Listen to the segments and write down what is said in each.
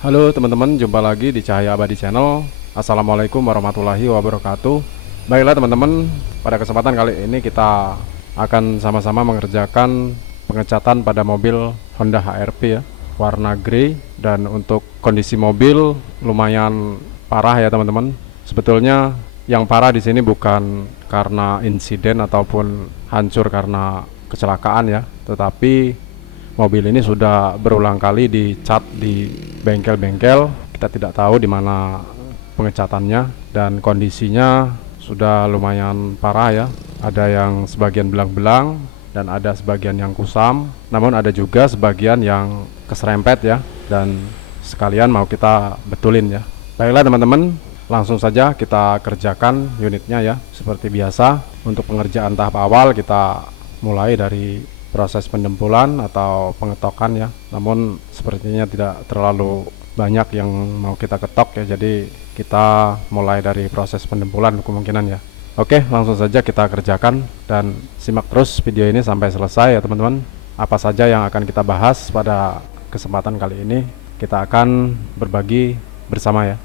Halo teman-teman, jumpa lagi di Cahaya Abadi Channel. Assalamualaikum warahmatullahi wabarakatuh. Baiklah teman-teman, pada kesempatan kali ini kita akan sama-sama mengerjakan pengecatan pada mobil Honda HR-V ya, warna grey. Dan untuk kondisi mobil lumayan parah ya teman-teman. Sebetulnya yang parah di sini bukan karena insiden ataupun hancur karena kecelakaan ya, tetapi mobil ini sudah berulang kali dicat di bengkel-bengkel. Kita tidak tahu di mana pengecatannya dan kondisinya sudah lumayan parah ya. Ada yang sebagian belang-belang dan ada sebagian yang kusam. Namun ada juga sebagian yang keserempet ya. Dan sekalian mau kita betulin ya. Baiklah teman-teman, langsung saja kita kerjakan unitnya ya. Seperti biasa, untuk pengerjaan tahap awal kita mulai dari proses pendempulan atau pengetokan ya. Namun sepertinya tidak terlalu banyak yang mau kita ketok ya, jadi kita mulai dari proses pendempulan kemungkinan ya. Oke, langsung saja kita kerjakan dan simak terus video ini sampai selesai ya teman-teman. Apa saja yang akan kita bahas pada kesempatan kali ini, kita akan berbagi bersama ya.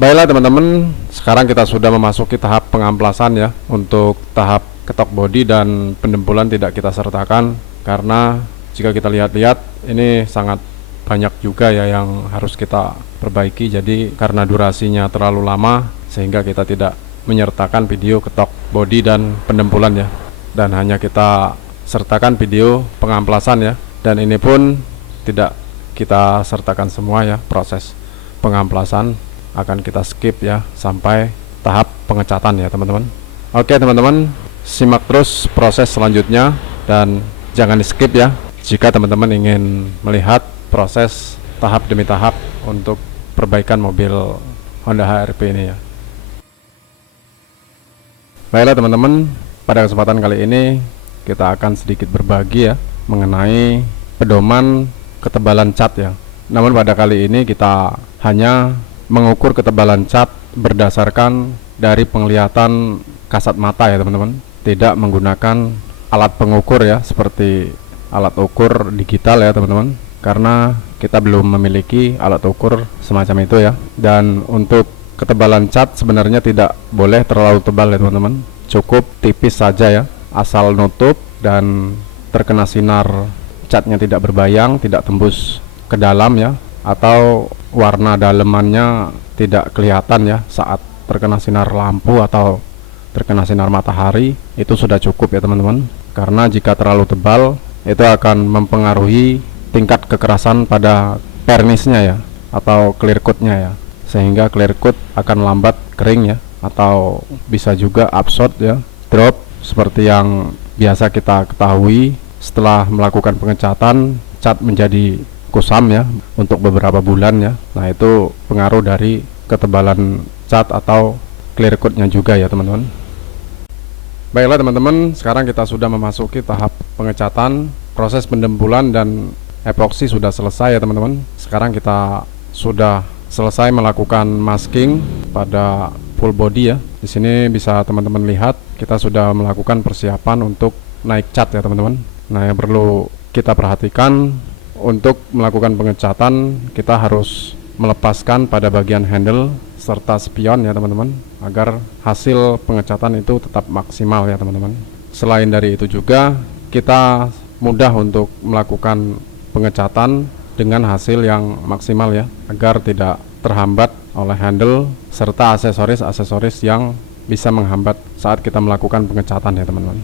Baiklah teman-teman, sekarang kita sudah memasuki tahap pengamplasan ya. Untuk tahap ketok bodi dan pendempulan tidak kita sertakan karena jika kita lihat-lihat ini sangat banyak juga ya yang harus kita perbaiki. Jadi karena durasinya terlalu lama sehingga kita tidak menyertakan video ketok bodi dan pendempulan ya, dan hanya kita sertakan video pengamplasan ya. Dan ini pun tidak kita sertakan semua ya, proses pengamplasan akan kita skip ya sampai tahap pengecatan ya teman-teman. Oke teman-teman, simak terus proses selanjutnya dan jangan di skip ya jika teman-teman ingin melihat proses tahap demi tahap untuk perbaikan mobil Honda HR-V ini ya. Baiklah teman-teman, pada kesempatan kali ini kita akan sedikit berbagi ya mengenai pedoman ketebalan cat ya. Namun pada kali ini kita hanya mengukur ketebalan cat berdasarkan dari penglihatan kasat mata ya teman-teman, tidak menggunakan alat pengukur ya seperti alat ukur digital ya teman-teman, karena kita belum memiliki alat ukur semacam itu ya. Dan untuk ketebalan cat sebenarnya tidak boleh terlalu tebal ya teman-teman, cukup tipis saja ya, asal nutup dan terkena sinar catnya tidak berbayang, tidak tembus ke dalam ya, atau warna dalemannya tidak kelihatan ya saat terkena sinar lampu atau terkena sinar matahari, itu sudah cukup ya teman-teman. Karena jika terlalu tebal itu akan mempengaruhi tingkat kekerasan pada pernisnya ya, atau clear coatnya ya, sehingga clear coat akan lambat kering ya, atau bisa juga absorb ya, drop seperti yang biasa kita ketahui. Setelah melakukan pengecatan, cat menjadi kusam ya untuk beberapa bulan ya. Nah itu pengaruh dari ketebalan cat atau clear coatnya juga ya teman-teman. Baiklah teman-teman, sekarang kita sudah memasuki tahap pengecatan. Proses pendempulan dan epoksi sudah selesai ya teman-teman. Sekarang kita sudah selesai melakukan masking pada full body ya. Di sini bisa teman-teman lihat kita sudah melakukan persiapan untuk naik cat ya teman-teman. Nah yang perlu kita perhatikan, untuk melakukan pengecatan kita harus melepaskan pada bagian handle serta spion ya teman-teman, agar hasil pengecatan itu tetap maksimal ya teman-teman. Selain dari itu juga kita mudah untuk melakukan pengecatan dengan hasil yang maksimal ya, agar tidak terhambat oleh handle serta aksesoris-aksesoris yang bisa menghambat saat kita melakukan pengecatan ya teman-teman.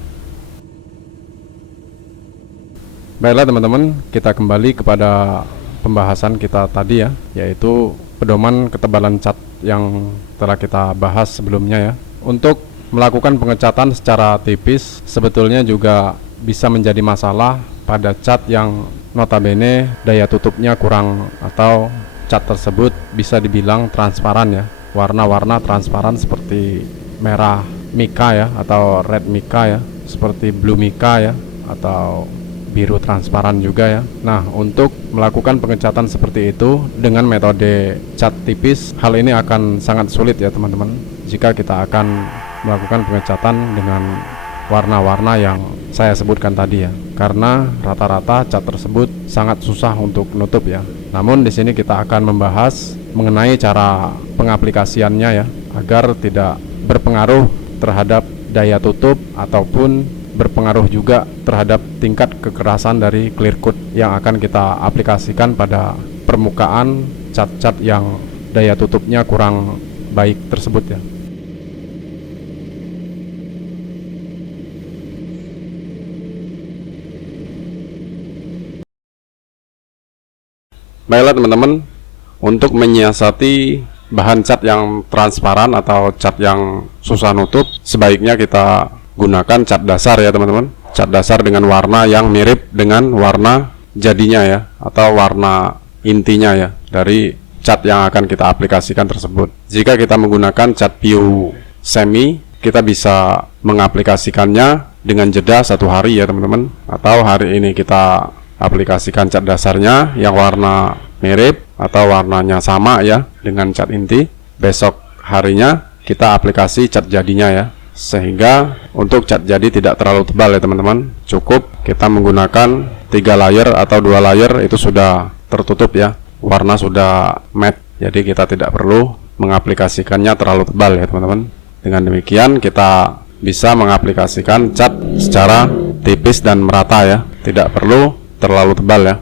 Baiklah teman-teman, kita kembali kepada pembahasan kita tadi ya, yaitu pedoman ketebalan cat yang telah kita bahas sebelumnya ya. Untuk melakukan pengecatan secara tipis sebetulnya juga bisa menjadi masalah pada cat yang notabene daya tutupnya kurang, atau cat tersebut bisa dibilang transparan ya, warna-warna transparan seperti merah mika ya, atau red mika ya, seperti blue mika ya, atau biru transparan juga ya. Nah untuk melakukan pengecatan seperti itu dengan metode cat tipis, hal ini akan sangat sulit ya teman-teman jika kita akan melakukan pengecatan dengan warna-warna yang saya sebutkan tadi ya, karena rata-rata cat tersebut sangat susah untuk nutup ya. Namun di sini kita akan membahas mengenai cara pengaplikasiannya ya, agar tidak berpengaruh terhadap daya tutup ataupun berpengaruh juga terhadap tingkat kekerasan dari clear coat yang akan kita aplikasikan pada permukaan cat-cat yang daya tutupnya kurang baik tersebut ya. Baiklah teman-teman, untuk menyiasati bahan cat yang transparan atau cat yang susah nutup, sebaiknya kita gunakan cat dasar ya teman-teman. Cat dasar dengan warna yang mirip dengan warna jadinya ya, atau warna intinya ya dari cat yang akan kita aplikasikan tersebut. Jika kita menggunakan cat PU semi, kita bisa mengaplikasikannya dengan jeda 1 hari ya teman-teman. Atau hari ini kita aplikasikan cat dasarnya yang warna mirip atau warnanya sama ya dengan cat inti. Besok harinya kita aplikasi cat jadinya ya, sehingga untuk cat jadi tidak terlalu tebal ya teman-teman. Cukup kita menggunakan 3 layer atau 2 layer itu sudah tertutup ya, warna sudah matte, jadi kita tidak perlu mengaplikasikannya terlalu tebal ya teman-teman. Dengan demikian kita bisa mengaplikasikan cat secara tipis dan merata ya, tidak perlu terlalu tebal ya.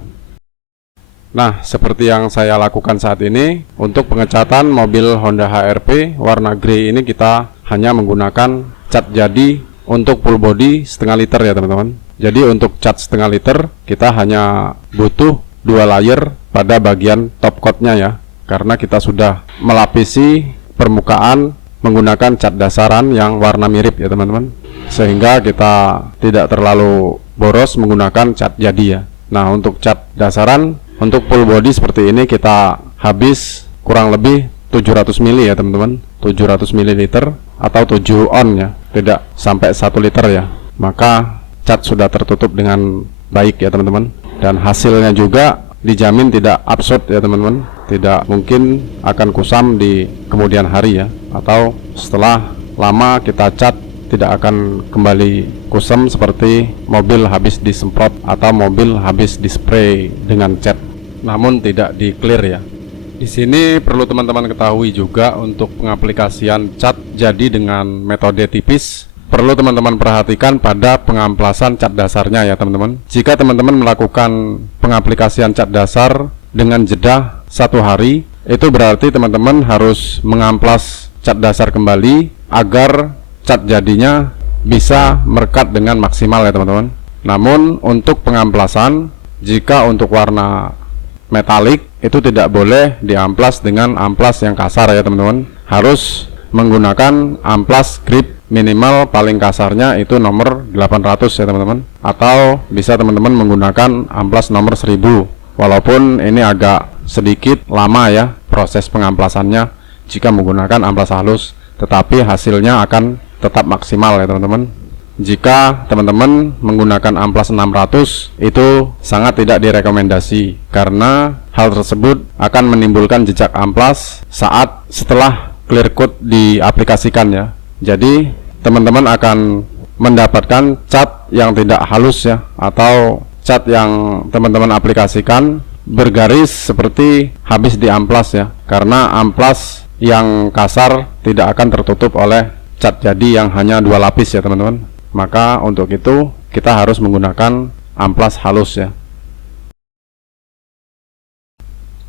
Nah, seperti yang saya lakukan saat ini, untuk pengecatan mobil Honda HR-V warna grey ini kita hanya menggunakan cat jadi untuk full body setengah liter ya teman-teman. Jadi untuk cat setengah liter kita hanya butuh 2 layer pada bagian top coatnya ya, karena kita sudah melapisi permukaan menggunakan cat dasaran yang warna mirip ya teman-teman, sehingga kita tidak terlalu boros menggunakan cat jadi ya. Nah, untuk cat dasaran untuk full body seperti ini kita habis kurang lebih 700 ml ya teman-teman, 700 ml atau 7 on ya, tidak sampai 1 liter ya. Maka cat sudah tertutup dengan baik ya teman-teman, dan hasilnya juga dijamin tidak absurd ya teman-teman, tidak mungkin akan kusam di kemudian hari ya, atau setelah lama kita cat tidak akan kembali kusam seperti mobil habis disemprot atau mobil habis dispray dengan cat namun tidak di clear ya. Di sini perlu teman-teman ketahui juga, untuk pengaplikasian cat jadi dengan metode tipis perlu teman-teman perhatikan pada pengamplasan cat dasarnya ya teman-teman. Jika teman-teman melakukan pengaplikasian cat dasar dengan jeda 1 hari, itu berarti teman-teman harus mengamplas cat dasar kembali agar cat jadinya bisa merekat dengan maksimal ya teman-teman. Namun untuk pengamplasan, jika untuk warna metalik itu tidak boleh diamplas dengan amplas yang kasar ya teman-teman. Harus menggunakan amplas grip minimal paling kasarnya itu nomor 800 ya teman-teman, atau bisa teman-teman menggunakan amplas nomor 1000. Walaupun ini agak sedikit lama ya proses pengamplasannya jika menggunakan amplas halus, tetapi hasilnya akan tetap maksimal ya teman-teman. Jika teman-teman menggunakan amplas 600 itu sangat tidak direkomendasi, karena hal tersebut akan menimbulkan jejak amplas saat setelah clear coat diaplikasikan ya. Jadi teman-teman akan mendapatkan cat yang tidak halus ya, atau cat yang teman-teman aplikasikan bergaris seperti habis diamplas ya, karena amplas yang kasar tidak akan tertutup oleh cat jadi yang hanya 2 lapis ya teman-teman. Maka untuk itu kita harus menggunakan amplas halus ya.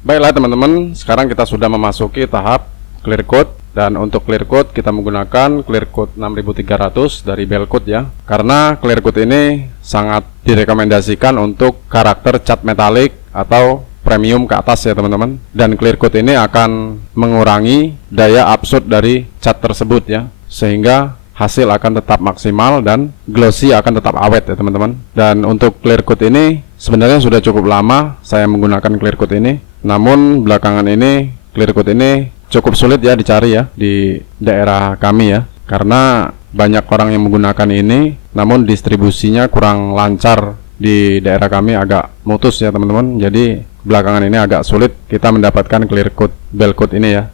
Baiklah teman-teman, sekarang kita sudah memasuki tahap clear coat, dan untuk clear coat kita menggunakan clear coat 6300 dari Belcoat ya. Karena clear coat ini sangat direkomendasikan untuk karakter cat metalik atau premium ke atas ya teman-teman, dan clear coat ini akan mengurangi daya absurd dari cat tersebut ya, sehingga hasil akan tetap maksimal dan glossy akan tetap awet ya teman-teman. Dan untuk clear coat ini sebenarnya sudah cukup lama saya menggunakan clear coat ini, namun belakangan ini clear coat ini cukup sulit ya dicari ya di daerah kami ya, karena banyak orang yang menggunakan ini namun distribusinya kurang lancar di daerah kami, agak mutus ya teman-teman. Jadi belakangan ini agak sulit kita mendapatkan clear coat Belcoat ini ya.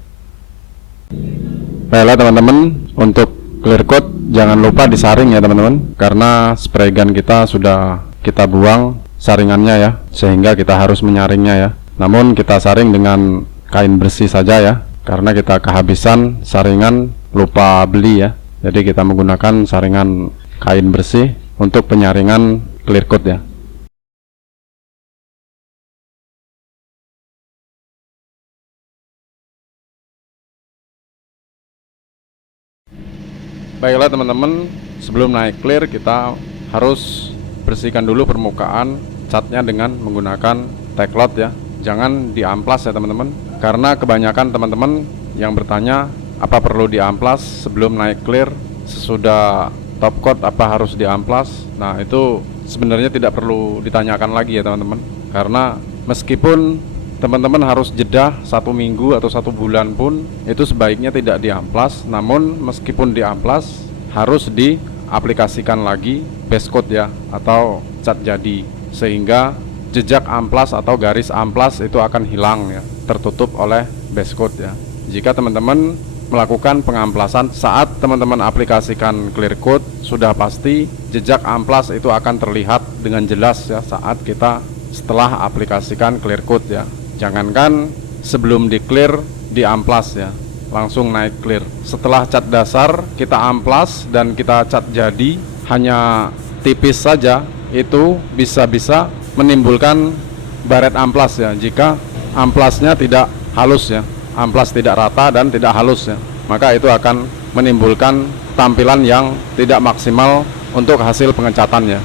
Baiklah teman-teman, untuk clear coat jangan lupa disaring ya teman-teman, karena spray gun kita sudah kita buang saringannya ya, sehingga kita harus menyaringnya ya. Namun kita saring dengan kain bersih saja ya, karena kita kehabisan saringan, lupa beli ya. Jadi kita menggunakan saringan kain bersih untuk penyaringan clear coat ya. Baiklah teman-teman, sebelum naik clear kita harus bersihkan dulu permukaan catnya dengan menggunakan Taglot ya. Jangan diamplas ya teman-teman, karena kebanyakan teman-teman yang bertanya apa perlu diamplas sebelum naik clear, sesudah top coat apa harus diamplas. Nah itu sebenarnya tidak perlu ditanyakan lagi ya teman-teman, karena meskipun teman-teman harus jeda 1 minggu atau 1 bulan pun itu sebaiknya tidak diamplas. Namun meskipun diamplas harus diaplikasikan lagi base coat ya, atau cat jadi, sehingga jejak amplas atau garis amplas itu akan hilang ya, tertutup oleh base coat ya. Jika teman-teman melakukan pengamplasan saat teman-teman aplikasikan clear coat, sudah pasti jejak amplas itu akan terlihat dengan jelas ya saat kita setelah aplikasikan clear coat ya. Jangankan sebelum di clear di amplas ya, langsung naik clear. Setelah cat dasar kita amplas dan kita cat jadi hanya tipis saja, itu bisa-bisa menimbulkan baret amplas ya, jika amplasnya tidak halus ya, amplas tidak rata dan tidak halus ya, maka itu akan menimbulkan tampilan yang tidak maksimal untuk hasil pengecatan ya.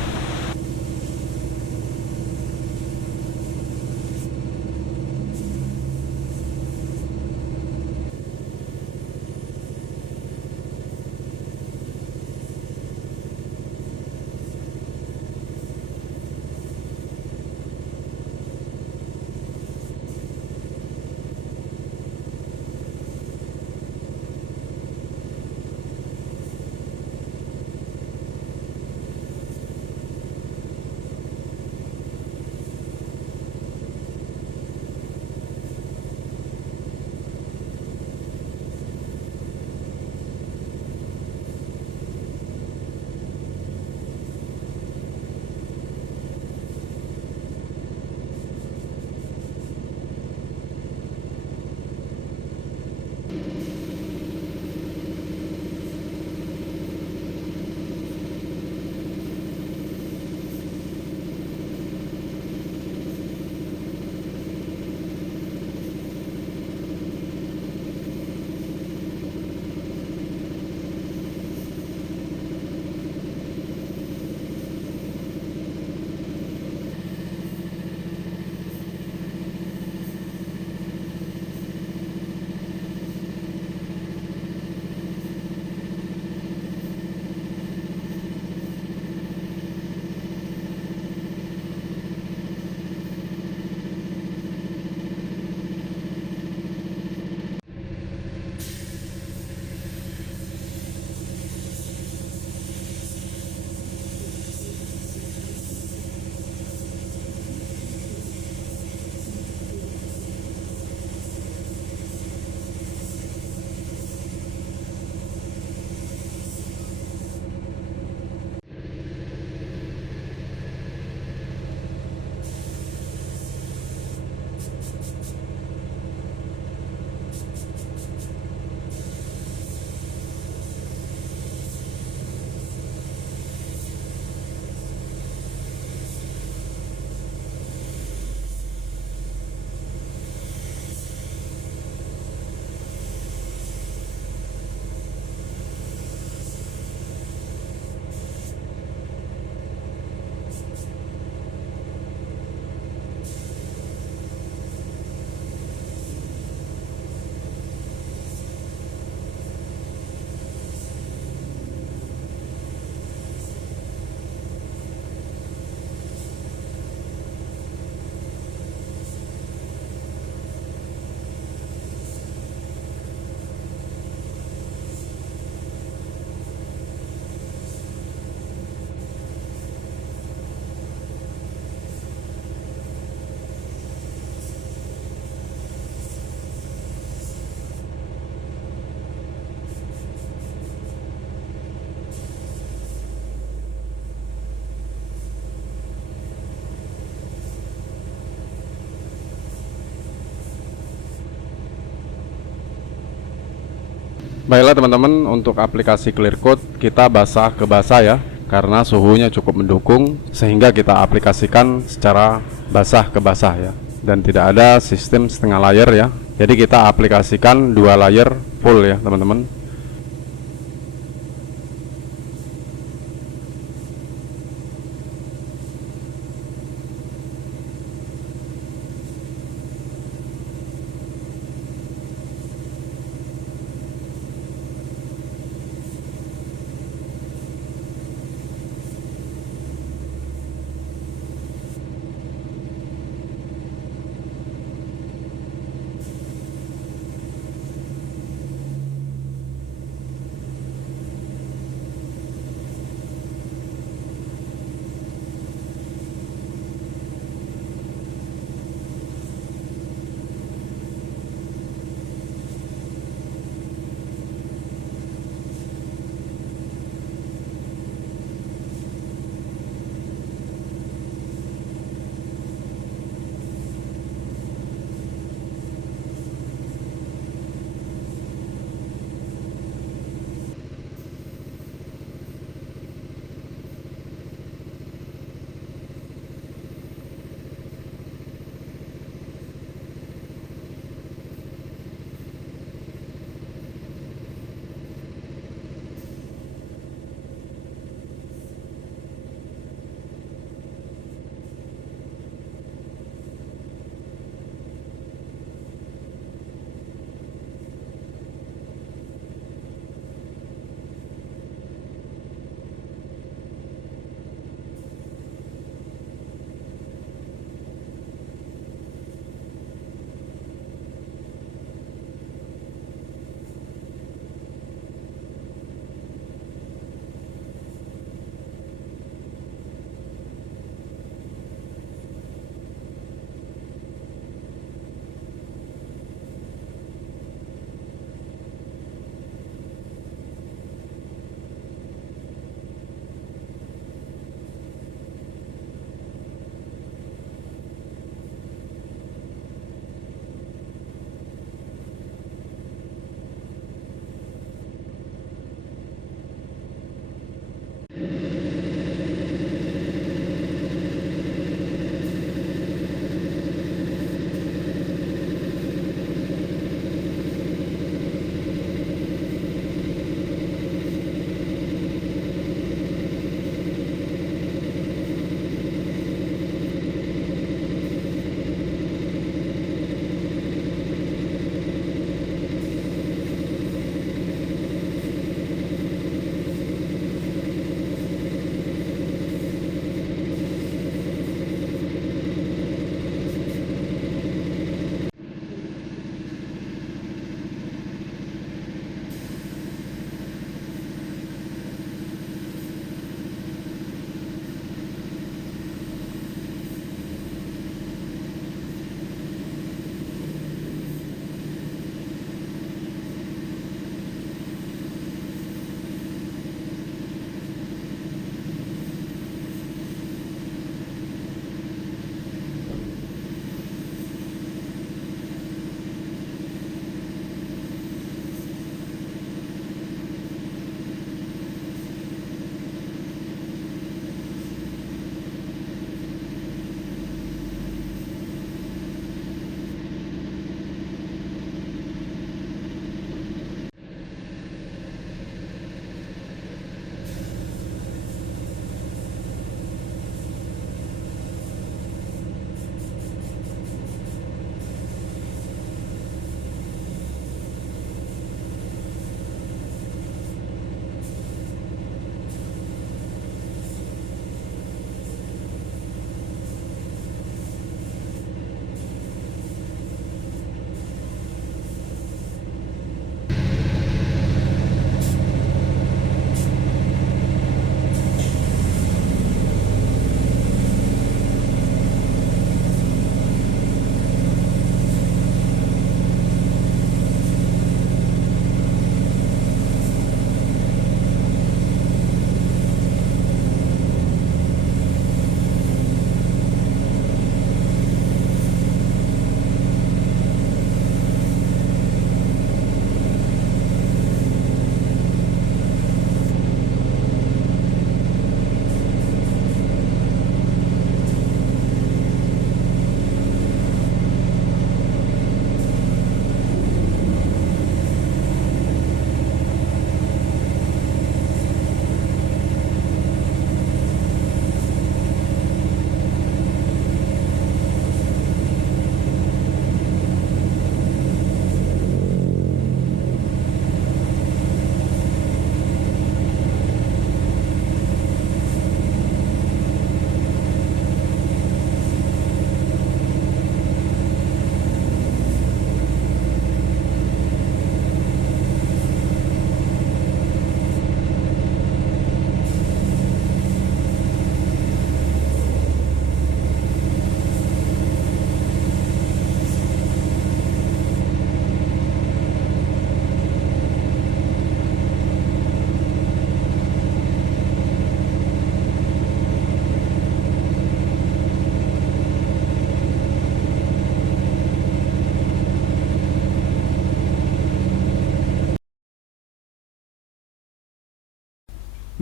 Baiklah teman-teman, untuk aplikasi Clearcoat kita basah ke basah ya, karena suhunya cukup mendukung sehingga kita aplikasikan secara basah ke basah ya, dan tidak ada sistem setengah layer ya. Jadi kita aplikasikan 2 layer full ya teman-teman.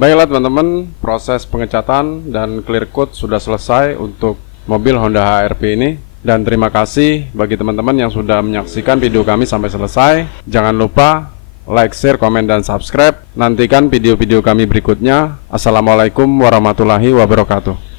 Baiklah teman-teman, proses pengecatan dan clear coat sudah selesai untuk mobil Honda HR-V ini. Dan terima kasih bagi teman-teman yang sudah menyaksikan video kami sampai selesai. Jangan lupa like, share, komen, dan subscribe. Nantikan video-video kami berikutnya. Assalamualaikum warahmatullahi wabarakatuh.